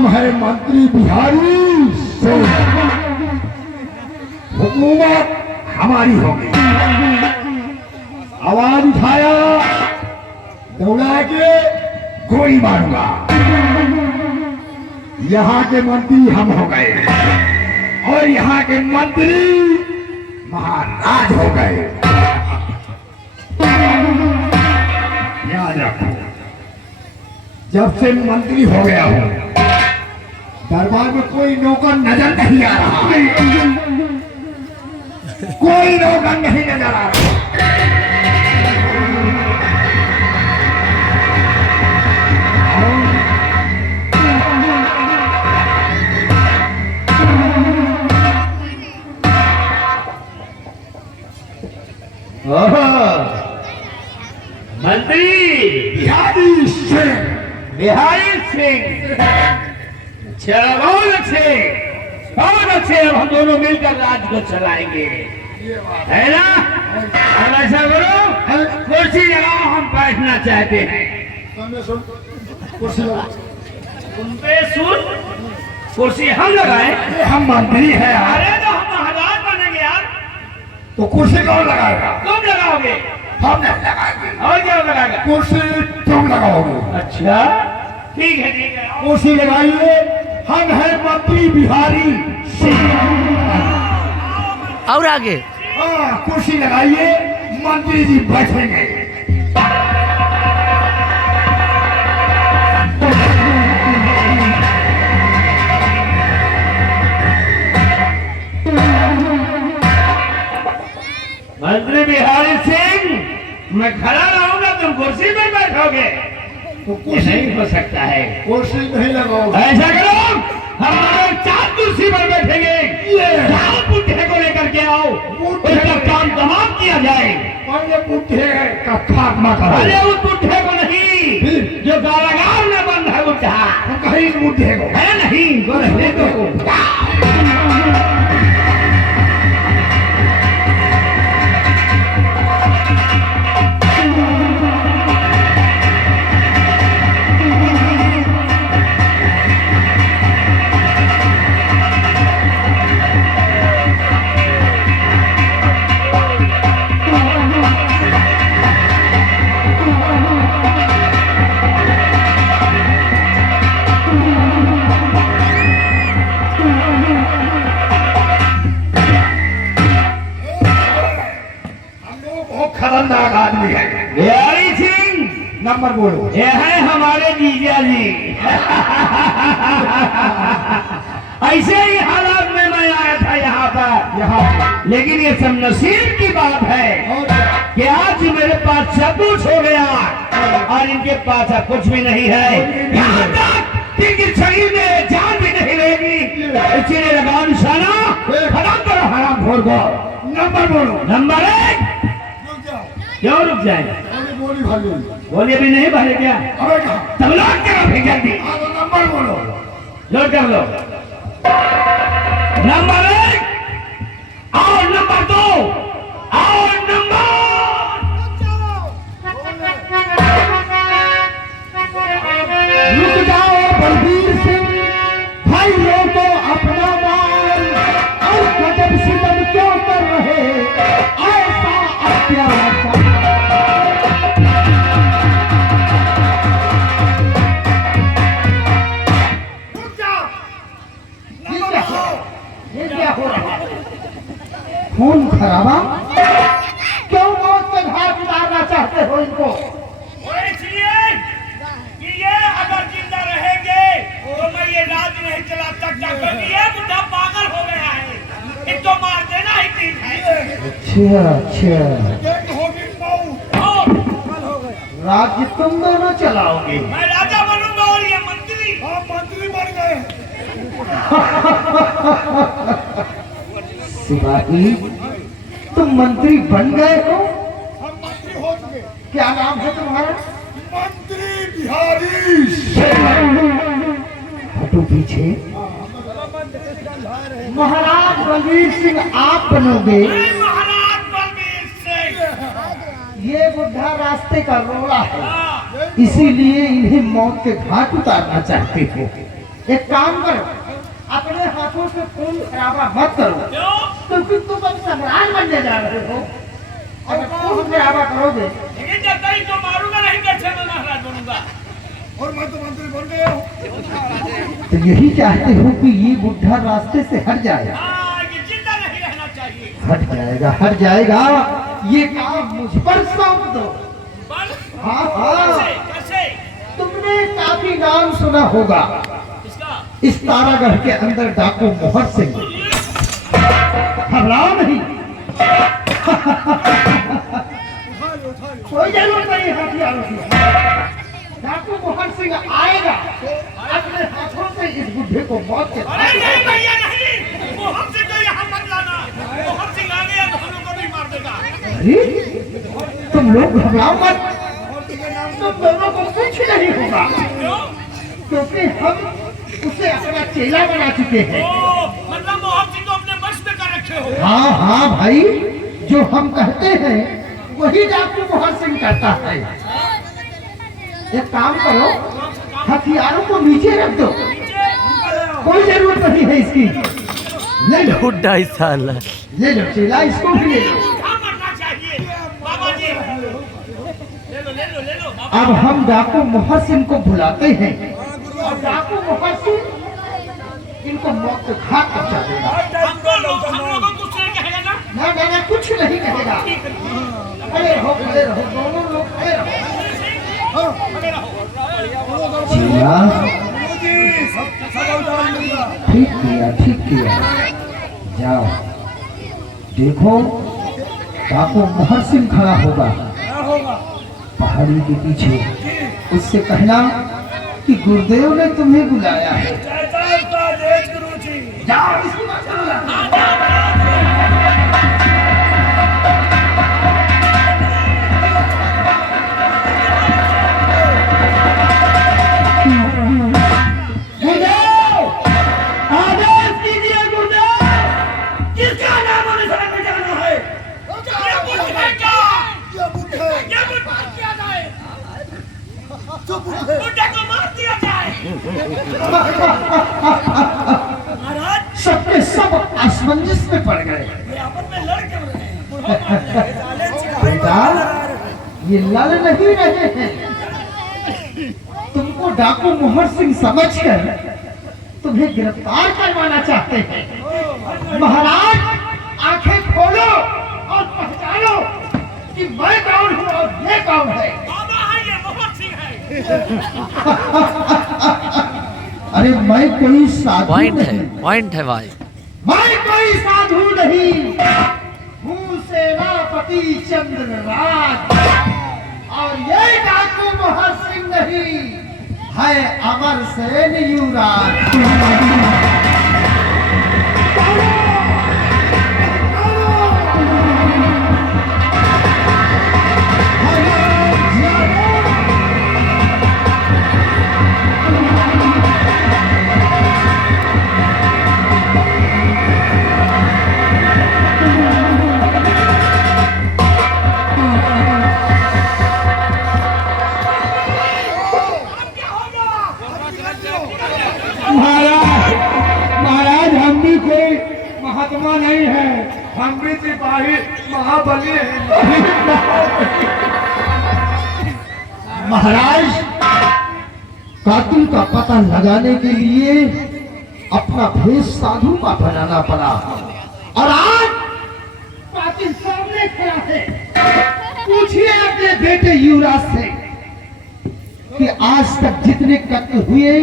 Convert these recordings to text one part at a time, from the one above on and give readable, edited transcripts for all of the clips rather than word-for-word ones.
नाम है मंत्री बिहारी सिंह। हुकूमत हमारी होगी। आवाज उठाया, दौड़ा के गोली मारूंगा। यहाँ के मंत्री हम हो गए और यहाँ के मंत्री महाराज हो गए। याद रखो, जब से मंत्री हो गया हूं दरबार में कोई नौकर नजर नहीं आ रहा। कोई नौकर नहीं नजर आ रहा। मंत्री बिहारी सिंह। बिहारी सिंह, अच्छा बहुत अच्छे, बहुत अच्छे। अब हम दोनों मिलकर राज्य को चलाएंगे, है ना? अब ऐसा करो, कुर्सी लगाओ, हम बैठना चाहते हैं। कुर्सी हम लगाए? हम मंत्री हैं। अरे तो हम महाराज बनेंगे यार। तो कुर्सी कौन लगाएगा? तुम लगाओगे। हम नहीं लगाएंगे। और क्या लगाएगा? कुर्सी तुम लगाओगे। अच्छा ठीक है, ठीक है। कुर्सी लगाइए। हम हैं मंत्री बिहारी सिंह। और आगे कुर्सी लगाइए, मंत्री जी बैठेंगे। मंत्री बिहारी सिंह, मैं खड़ा रहूंगा, तुम कुर्सी पर बैठोगे? तो ये कुर्सी नहीं हो सकता है। कुर्सी नहीं लगाओगे। ऐसा करो, हम लोग 4 कुर्सी पर बैठेंगे। जाओ बुढ़े को लेकर के आओ, उसका काम तमाम किया जाए। पहले बुढ़े का खात्मा करो। अरे उस बुढ़े को नहीं, जो कारागार में बंद है बुढ़ा। तो कहीं बुढ़े को है नहीं, वो रहने दो। खतरनाक आदमी है। बिहारी सिंह, नंबर बोलो। ये है हमारे जीजा जी। ऐसे ही हालात में मैं आया था यहाँ पर, लेकिन ये सब नसीब की बात है कि आज मेरे पास सब कुछ हो गया और इनके पास अब कुछ भी नहीं है। यहाँ तक इनकी शरीर में जान भी नहीं रहेगी। इसीलिए लगाओ निशाना, हराम करो, हराम खोर को। नंबर बोलो। नंबर 1। क्यों रुक जाए? बोली भाई। बोलिए भी नहीं भरे क्या? अबे कहाँ? तब लौट करो फिर जल्दी। नंबर बोलो। लौट कर लो। नंबर 1 और नंबर 2 और नंबर। रुक जाओ बलबीर सिंह, भाई लोग तो अपना माल और गजब सितम क्यों कर रहे? ऐसा अत्याचार। खून खराबा, क्यों मौत के घाट उतारना चाहते हो इनको? इसलिए कि ये अगर जिंदा रहेंगे तो मैं ये राज नहीं चला सकता, क्योंकि ये बुढ़ा पागल हो गया है। इनको मार देना ही ठीक है। अच्छा और राज्य तुम दोनों चलाओगे। मैं राजा बनूंगा और ये मंत्री। आप मंत्री बन गए। सिपाही, तुम मंत्री बन गए हो? हम मंत्री हो चुके। क्या नाम है तुम्हारा? मंत्री बिहारी हटो पीछे। महाराज बलबीर सिंह आप बनोगे। महाराज बलबीर सिंह। ये बुढ़ा रास्ते का रोड़ा है, इसीलिए इन्हें मौत के घाट उतारना चाहते थे। एक काम करो, अपने हाथों से खून खराबा मत करो, क्यों? क्योंकि तुम अब सम्राट बनने जा रहे हो। अगर खून खराबा करोगे लेकिन जब तक तो मारूंगा नहीं, कैसे मैं महाराज बनूंगा? और मैं तो मंत्री बन गया हूँ। तो यही चाहते हो कि ये बुढ़ा रास्ते से हट जाए। हाँ, ये जिंदा नहीं रहना चाहिए। हट जाएगा, हट जाएगा। ये काम मुझ पर सौंप दो। बस हाँ हाँ, कैसे कैसे? तुमने काफी नाम सुना होगा इसका इस तारागढ़ के अंदर डाकू मोहर सिंह। घबराओ नहीं, कोई जरूरत नहीं हथियारों की। डाकू मोहन सिंह आएगा, अपने हाथों से इस बुढ़े को मौत के अरे नहीं भैया नहीं, वो हमसे तो यहाँ मत लाना। वो हमसे आ गया तो हम लोग को भी मार देगा। अरे तुम लोग घबराओ मत, तुम दोनों को कुछ नहीं होगा, क्यों? क्योंकि हम उसे अपना चेला बना चुके हैं। ओ, मतलब मोहन सिंह को अपने बस में कर रखे हो। हाँ हाँ भाई, जो हम कहते हैं वही डाकू मोहन सिंह करता है। एक काम करो, हथियारों को नीचे रख दो, कोई जरूरत नहीं है इसकी। ले लो, बुढ़ा ही साला। ले लो चेला, इसको भी ले लो। कहाँ मरना चाहिए बाबा जी? ले लो ले लो ले लो बाबा। अब हम डाकू मोहन सिंह को बुलाते हैं और डाकू मोहन सिंह इनको मौत के घाट पहुंचा देगा। हम लोगों को कुछ नहीं कहेगा ना? ना ना ना, कुछ नहीं कहेगा। खड़े रहो, खड़े रहो, दोनों लोग खड़े रहो। चेला, ठीक किया, ठीक किया। जाओ देखो, डाकू मोहन सिंह खड़ा होगा पहाड़ी के पीछे। उससे कहना कि गुरुदेव ने तुम्हें बुलाया है। जाओ, इसकी बात करो। गुरुदेव, आदेश कीजिए गुरुदेव। किसका नाम हमें समझ में जाना है? ये बुद्ध है क्या? ये बुद्ध किया जाए। बुद्ध को मार दिया जाए। महाराज सबके सब असमंजस में पड़ गए। ये आपस में लड़ क्यों रहे हैं? बेटा, ये लड़ नहीं रहे हैं, तुमको डाकू मोहर सिंह समझकर तुम्हें गिरफ्तार करवाना चाहते हैं। महाराज, आंखें खोलो और पहचानो कि मैं कौन हूँ और ये कौन है। बाबा है, ये मोहन सिंह है। अरे मैं कोई साधु पॉइंट है भाई। मैं कोई साधु नहीं हूँ, सेनापति चंद्रराज। और ये डाकू मोहन सिंह नहीं है, अमर सेन युवराज। महाराज, हम भी कोई महात्मा नहीं है, हम भी सिपाही महाबली हैं। महाराज, कातिल का पता लगाने के लिए अपना भेष साधु का बनाना पड़ा और आज कातिल सामने खड़ा है। पूछिए अपने बेटे युवराज से कि आज तक जितने कत्ल हुए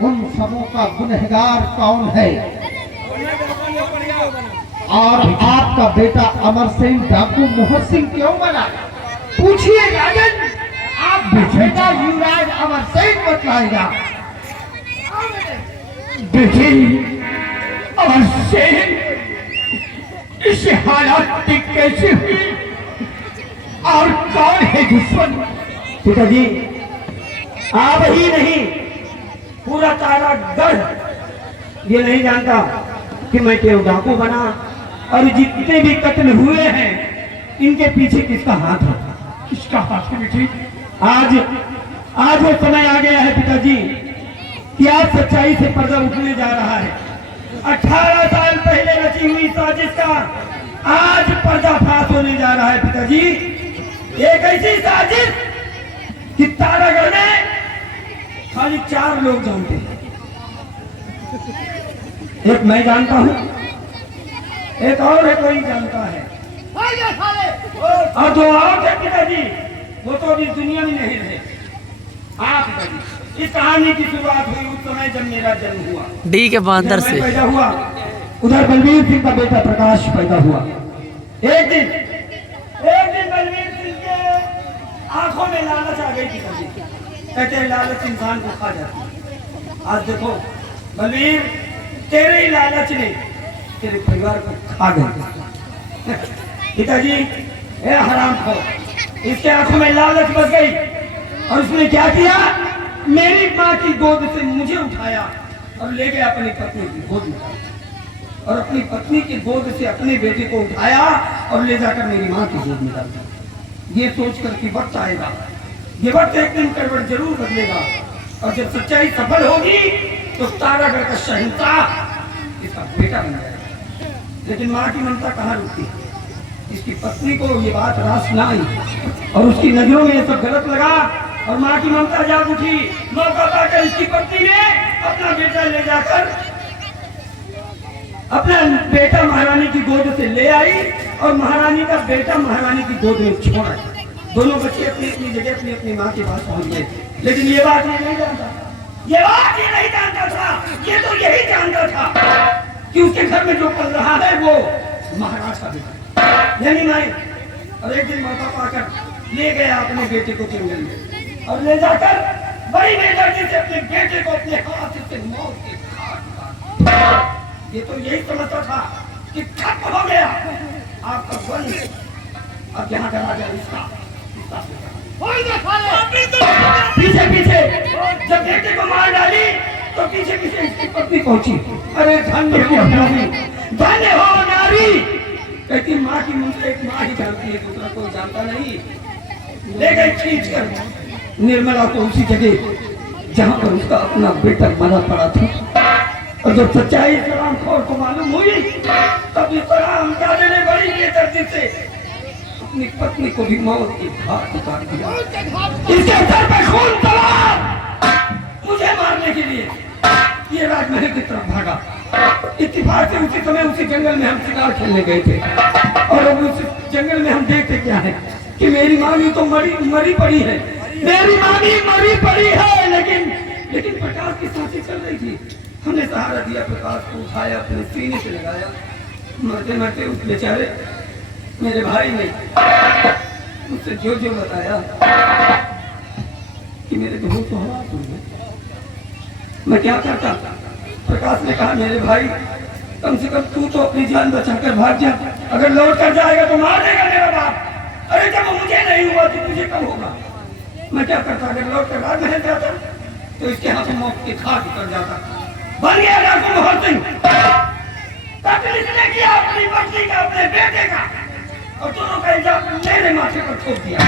उन सबों का गुनहगार कौन है। और आपका बेटा अमर सिंह डाकू मोहन सिंह क्यों बना? पूछिए राजन, आप बेटा युवराज अमर सिंह बताएगा। देखिए अमर सिंह इस हालात में कैसे हुई और कौन है दुश्मन? पिताजी, आप ही नहीं, पूरा तारागढ़ ये नहीं जानता कि मैं क्यों डाकू बना और जितने भी कत्ल हुए हैं इनके पीछे किसका हाथ है। किसका हाथ है बेटी? आज वो समय आ गया है पिताजी कि आज सच्चाई से पर्दा उठने जा रहा है। 18 साल पहले रची हुई साजिश का आज पर्दाफाश होने जा रहा है पिताजी। एक ऐसी साजिश कि तारागढ़ में खाली 4 लोग जानते हैं। एक मैं जानता हूं, एक और है कोई जानता है, और 2 और थे पिताजी, वो तो अभी दुनिया में नहीं रहे। आप पिताजी, इस कहानी की शुरुआत हुई उस समय जब मेरा जन्म हुआ। डी के बांदर जब मैं से पैदा हुआ, उधर बलवीर सिंह का बेटा प्रकाश पैदा हुआ। एक दिन बलवीर सिंह के आंखों में लालच आ गई पिताजी। कहते हैं लालच इंसान को खा जाती है। आज देखो बलवीर, तेरे ही लालच ने तेरे परिवार को खा गया। पिताजी, ए हराम खोर, इसके आंखों में लालच बस गई और उसने क्या किया, मेरी माँ की गोद से मुझे उठाया और ले गया अपनी पत्नी की गोद में, और अपनी पत्नी की गोद से अपने बेटे को उठाया और ले जाकर मेरी माँ की गोद में डाल दिया। ये सोचकर कि वक्त आएगा, ये वक्त एक दिन करवट जरूर बदलेगा, और जब सच्चाई सफल होगी तो तारागढ़ का शहंशाह इसका बेटा बन जाएगा। लेकिन माँ की ममता कहाँ रुकती, इसकी पत्नी को ये बात रास ना आई और उसकी नजरों में ये सब गलत लगा और माँ की ममता जाग उठी। मौका पाकर इसकी पत्नी ने अपना बेटा ले जाकर अपना बेटा महारानी की गोद से ले आई और महारानी का बेटा महारानी की गोद में छोड़ा। दोनों बच्चे अपनी अपनी जगह अपनी अपनी माँ के पास पहुंच गए। लेकिन ये बात ये नहीं जानता था, ये बात ये नहीं जानता था, ये तो यही जानता था कि उसके घर में जो पल रहा है वो महाराज का बेटा यानी मैं। और एक दिन मौका पाकर ले गया अपने बेटे को जंगल में और ले जाकर बड़ी बेदर्दी से अपने बेटे को अपने हाथ से मौत के घाट उतारा। ये तो यही समझता था कि खत्म हो गया आपका वंश, अब यहाँ का राजा इसका पीछे पीछे जब बेटे को मार डाली तो पीछे पीछे इसकी पत्नी पहुंची। अरे धन्य हो नारी, धन्य हो नारी। कहती माँ की मुझे एक माँ ही जानती है, दूसरा कोई जानता नहीं। ले गई खींच कर निर्मला को उसी जगह जहाँ पर उसका अपना बेटा मरा पड़ा था। और जब सच्चाई सलाम खोर को मालूम हुई तब इस सलाम दादे ने बड़ी बेदर्दी से अपनी पत्नी को भी मौत की घाट उतार दिया। इसके सर पे खून तलाश मुझे मारने के लिए ये राजमहल की तरफ भागा। इत्तेफाक से उसी समय उसी जंगल में हम शिकार खेलने गए थे और अब उस जंगल में हम देखते क्या है कि मेरी मामी तो मरी पड़ी है, मेरी मामी मरी पड़ी है। लेकिन प्रकाश की सांसें चल रही थी। हमने सहारा दिया, प्रकाश को उठाया, अपने सीने से लगाया। मरते मरते उस बेचारे मेरे भाई ने मुझसे जो बताया कि मेरे बहू तो हालात हुए, मैं क्या करता। प्रकाश ने कहा मेरे भाई कम से कम तू तो अपनी जान बचाकर भाग जा, अगर लौट कर जाएगा तो मार देगा मेरा बाप। अरे जब मुझे नहीं हुआ तो तुझे कब होगा। मैं क्या करता, अगर लौट कर राजमहल जाता तो इसके हाथों मौत की खाक उतर जाता। बन गया डाकू मोहर सिंह। कत्ल इसने किया अपनी पत्नी का, अपने बेटे का, और दोनों का इल्जाम मेरे माथे पर ठोक दिया।